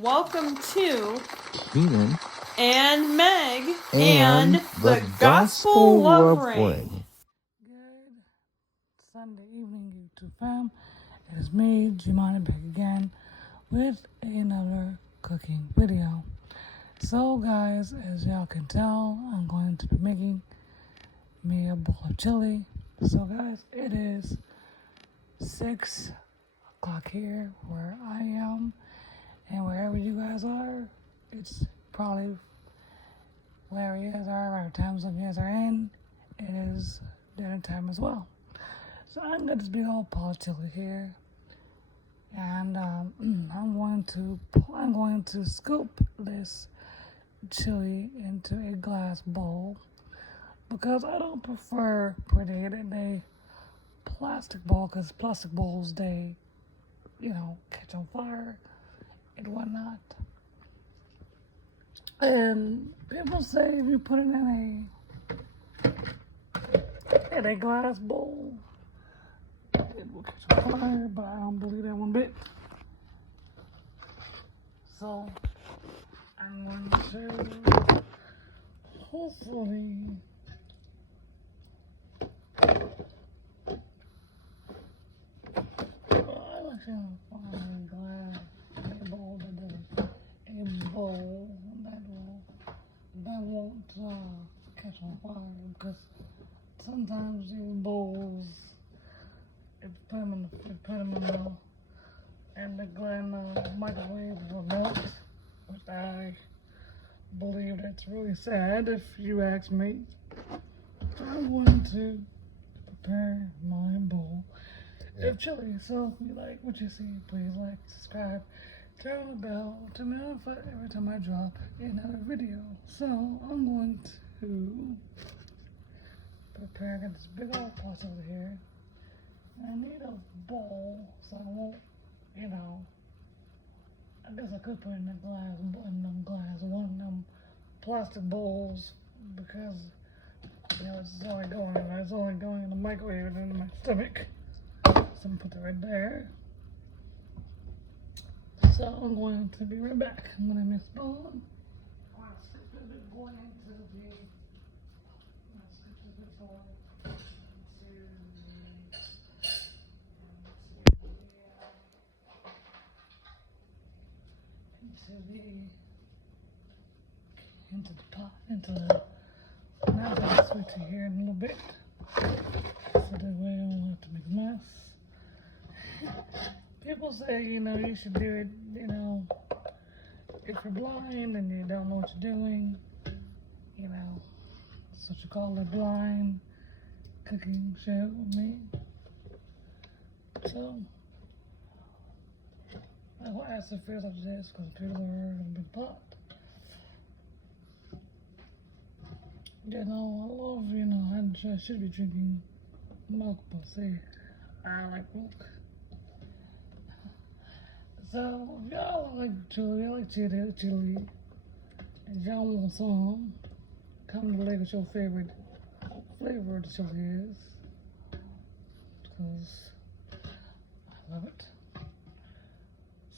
Welcome to Keenan and Meg and the Gospel Love Ring. Good Sunday evening, YouTube fam. It is me, Jamani, back again with another cooking video. So, guys, as y'all can tell, I'm going to be making me a bowl of chili. So, guys, it is 6 o'clock here where I am, and wherever you guys are, it's probably where you guys are, whatever time zone you guys are in, it is dinner time as well. So I'm got this big old pot of chili here, and I'm going to scoop this chili into a glass bowl because I don't prefer putting it in a plastic bowl because plastic bowls they, catch on fire and whatnot. And people say if you put it in a glass bowl, it will catch on fire, but I don't believe that one bit. So I'm going to hopefully I actually want to find a glass, a bowl that does a bowl that won't catch on fire, because sometimes these bowls, if you put them in the microwave, will melt, which I believe that's really sad if you ask me. So I'm going to prepare my bowl of chili. So if you like what you see, please like, subscribe, turn on the bell to notify every time I drop another video. So I'm going to prepare. I got this big old pot over here. I need a bowl so I won't, I guess I could put it in one of them plastic bowls, because it's only going in the microwave and in my stomach. So I'm gonna put that right there. So I'm going to be right back. I'm gonna mix the bowl. Into the pot, now I'm gonna switch it here in a little bit, so that way I don't have to make a mess. People say, you should do it, if you're blind and you don't know what you're doing, that's what you call a blind cooking show with me. So, I will ask the first after this because people are in a big pot. I love, I should be drinking milk, but see, I like milk. So, if y'all like chili, and y'all want some, comment below what your favorite flavor of the chili is, because I love it.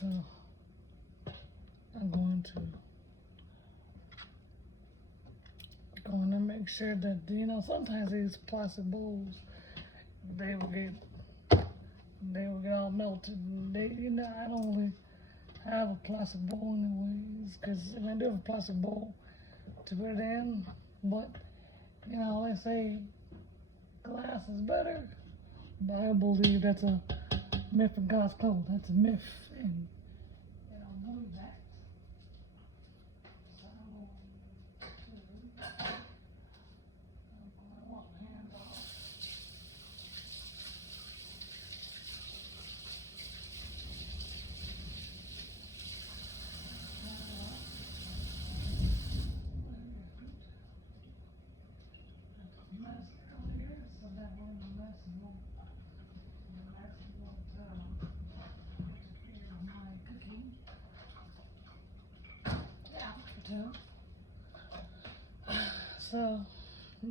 So, I'm going to make sure that, sometimes these plastic bowls, they will get all melted. I don't really have a plastic bowl anyways, because I do have a plastic bowl to put it in, but, they say glass is better, but I believe that's a myth of God's code. That's a myth, and I don't believe that.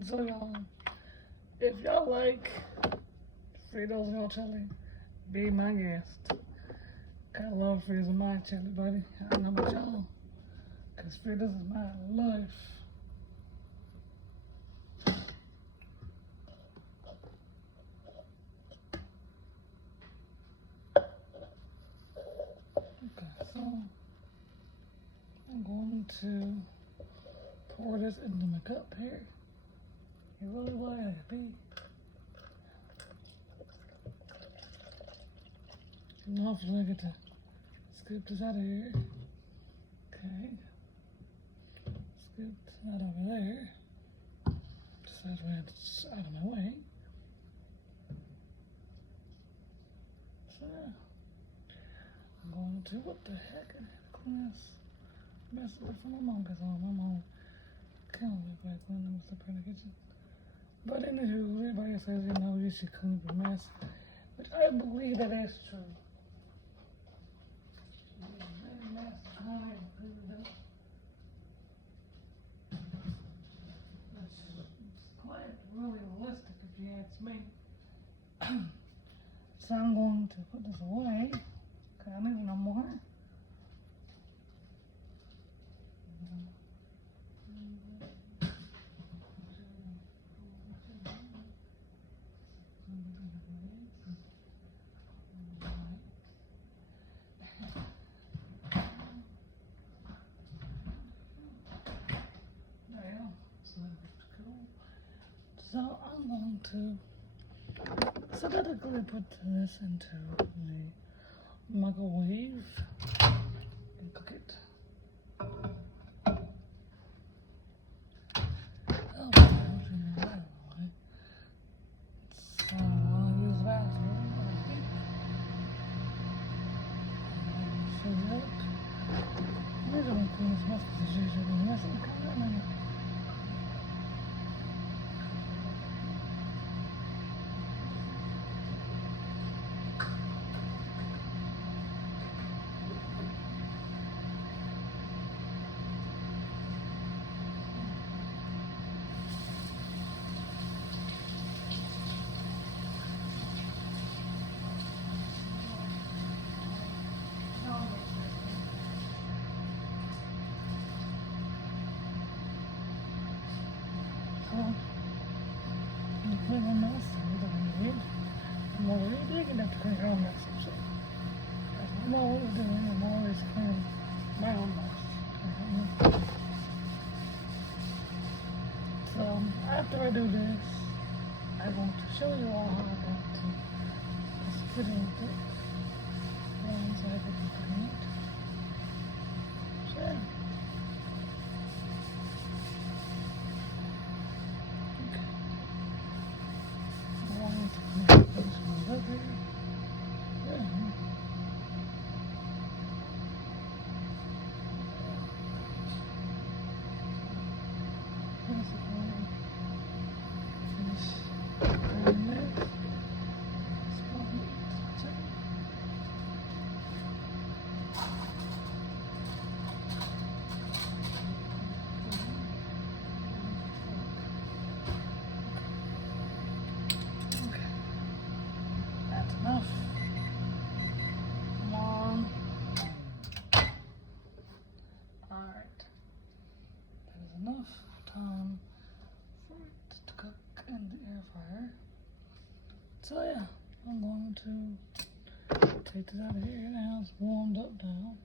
So y'all, if y'all like Fritos and chili, be my guest. Got love Fritos in my chili, buddy. I don't know about y'all. Because Fritos is my life. Okay, so I'm going to pour this into my cup here. You really want it to be. And hopefully I get to scoop this out of here. Okay. Scoop that over there. Just that way it's out of my way. So yeah. I'm going to, what the heck? I had to clean this mess up from my mom because my mom killed me back when I was up in the kitchen. But anywho, everybody says, you know, you should clean up your mess. Which I believe that is true. It's quite really realistic if you ask me. So I'm going to put this away. Okay, I need no more. So I'm going to synthetically put this into the microwave and cook it. Oh, so I'll use that. So that we're going to clean this mess because it's usually messy. I'm already digging up to clean her own mess up, so that's what I'm always doing. I'm always cleaning my own mess. So after I do this, I want to show you all how I'm going to just put in it. Once I put it in it. So yeah. Enough. Come on. Alright. That is enough time for it to cook in the air fryer. So yeah, I'm going to take this out of here now. It's warmed up now.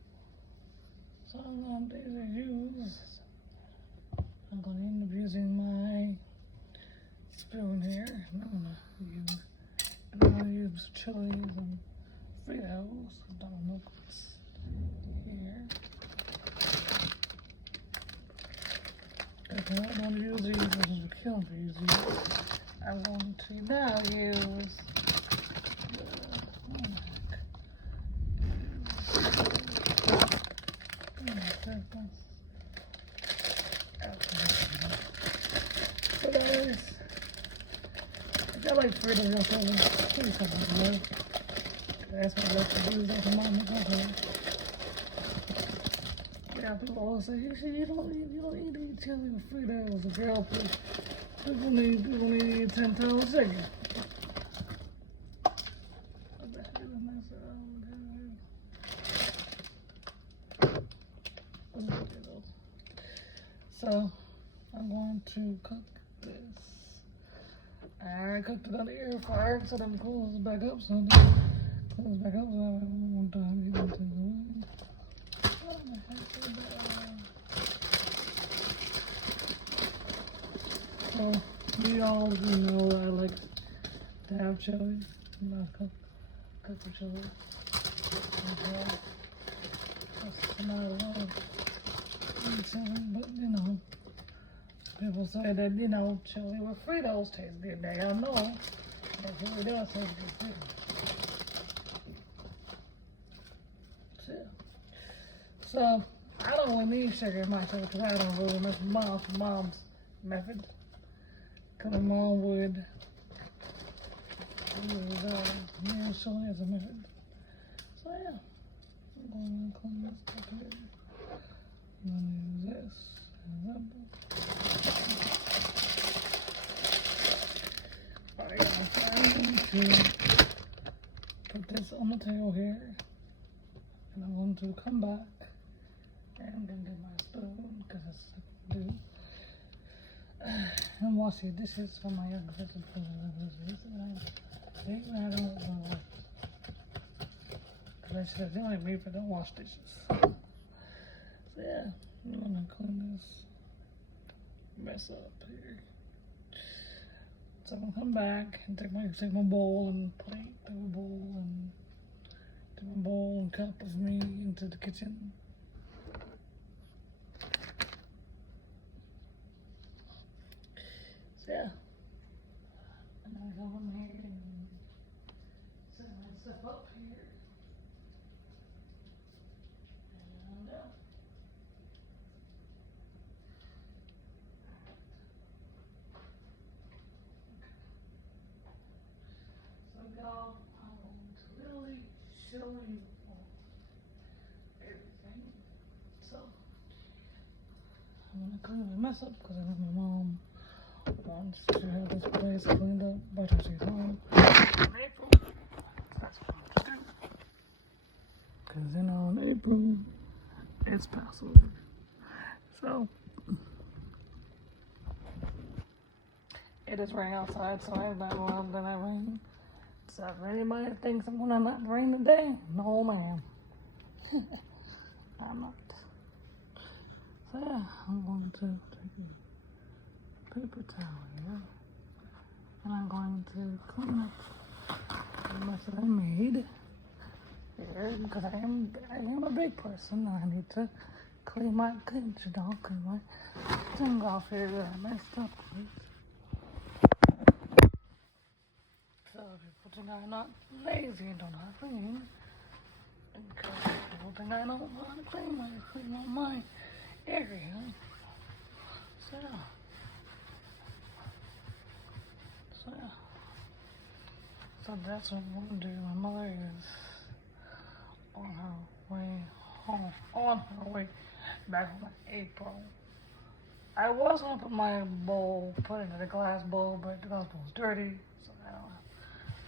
So I'm going to use, I'm going to end up using my spoon here. I'm going to use chilies and Fritos. I don't know what's here. Okay, I'm going to use these because we're killing for use these. I'm going to now use I like Fritos real flavor. Give me something to love. That's what I love to use at the moment. Okay. Yeah, people always say, you don't eat chili with Fritos. A girl, people need 10 toes chicken. So I'm going to cook this. I cooked it on the air fryer, so then close it back up. So close it back up. So one time get into the wood. So you all know I like to have chili. I'm not cook the chili. Okay. That's not a lot of chili, but you know. People say that, you know, chili with Fritos tastes good. They don't know. It really does taste good too. So I don't really need sugar in my chili because I don't really miss mom's method. Because mom would use chili as a method. So yeah, I'm going to clean this up here. I'm going to use this as a Alright, so I'm going to put this on the table here, and I'm going to come back, and I'm going to get my spoon, because that's what I do, and wash the dishes for my younger sister, because I don't know, because I said, like me if I don't wash dishes. So yeah, I'm going to clean this mess up here. So I'm gonna come back and take my bowl and plate, take my bowl and cup of me into the kitchen. So yeah, I'm gonna go in here and set my stuff up here. And so y'all, I'm going to really show you everything. So I'm gonna clean my mess up because I know my mom wants to have this place cleaned up by the time she's home in April. That's what I'm gonna do. Because you know in April it's Passover. So it is raining outside, so I'm not allowed that I rain. So if anybody thinks I'm gonna not rain today, no ma'am. I'm not. So yeah, I'm going to take a paper towel here, and I'm going to clean up the mess that I made here, because I am a big person, and I need to clean my thing off here that I messed up with. So people think I'm not lazy and don't know how to clean, because people think I don't know how to clean on my area. So that's what I'm gonna do. My mother is on her way home, on her way back from April. I was gonna put my bowl, put it in a glass bowl, but the glass bowl was dirty, so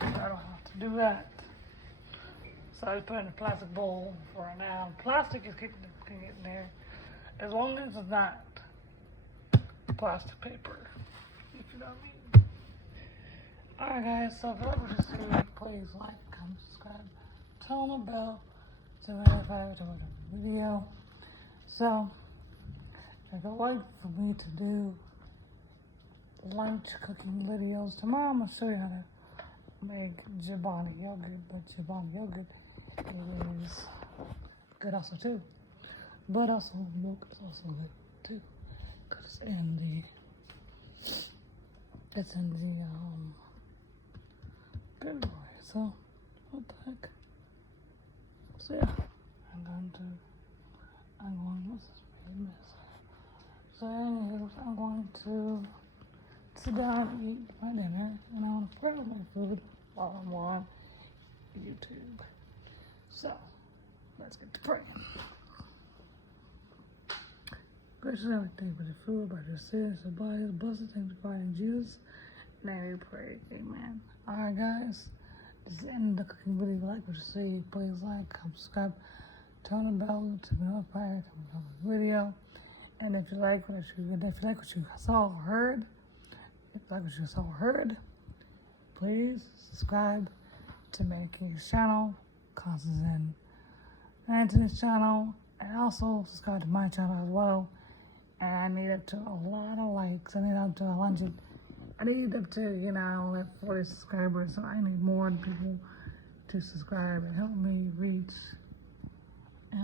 I don't have to do that. So I put it in a plastic bowl for right now. Plastic is can get in there, as long as it's not plastic paper, if you know what I mean. Alright guys, so if you like what you see, please like, comment, subscribe, turn on the bell to notify you of the video. So if you'd like for me to do lunch cooking videos tomorrow, I'm gonna show you how to make Jamani yogurt, but Jamani yogurt is good also too. But also milk is also good too, because it's in the good boy. So what the heck? So yeah, what's this weird mess? So anyways, I'm going to sit down and eat my dinner, and I'm gonna prep my food while I'm on YouTube. So let's get to praying. Gracious Heavenly, thank you for the food, by your sins, the body, the blessed, thank you for in Jesus. Name we pray, amen. Alright guys, this is the end of the cooking video. If you like what you see, please like, comment, subscribe, turn the bell to be notified of the video. And if you like what you saw or heard, please subscribe to Maggie's channel, Constance and Anthony's channel, and also subscribe to my channel as well. And I need up to a lot of likes. I need up to 100. I need up to, I only have 40 subscribers, so I need more people to subscribe and help me reach, at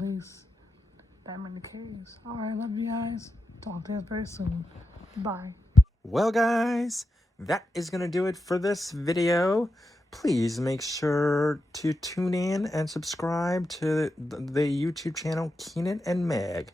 least that many Ks. Alright, love you guys. Talk to you very soon. Bye. Well, guys, that is going to do it for this video. Please make sure to tune in and subscribe to the YouTube channel Keenan and Meg.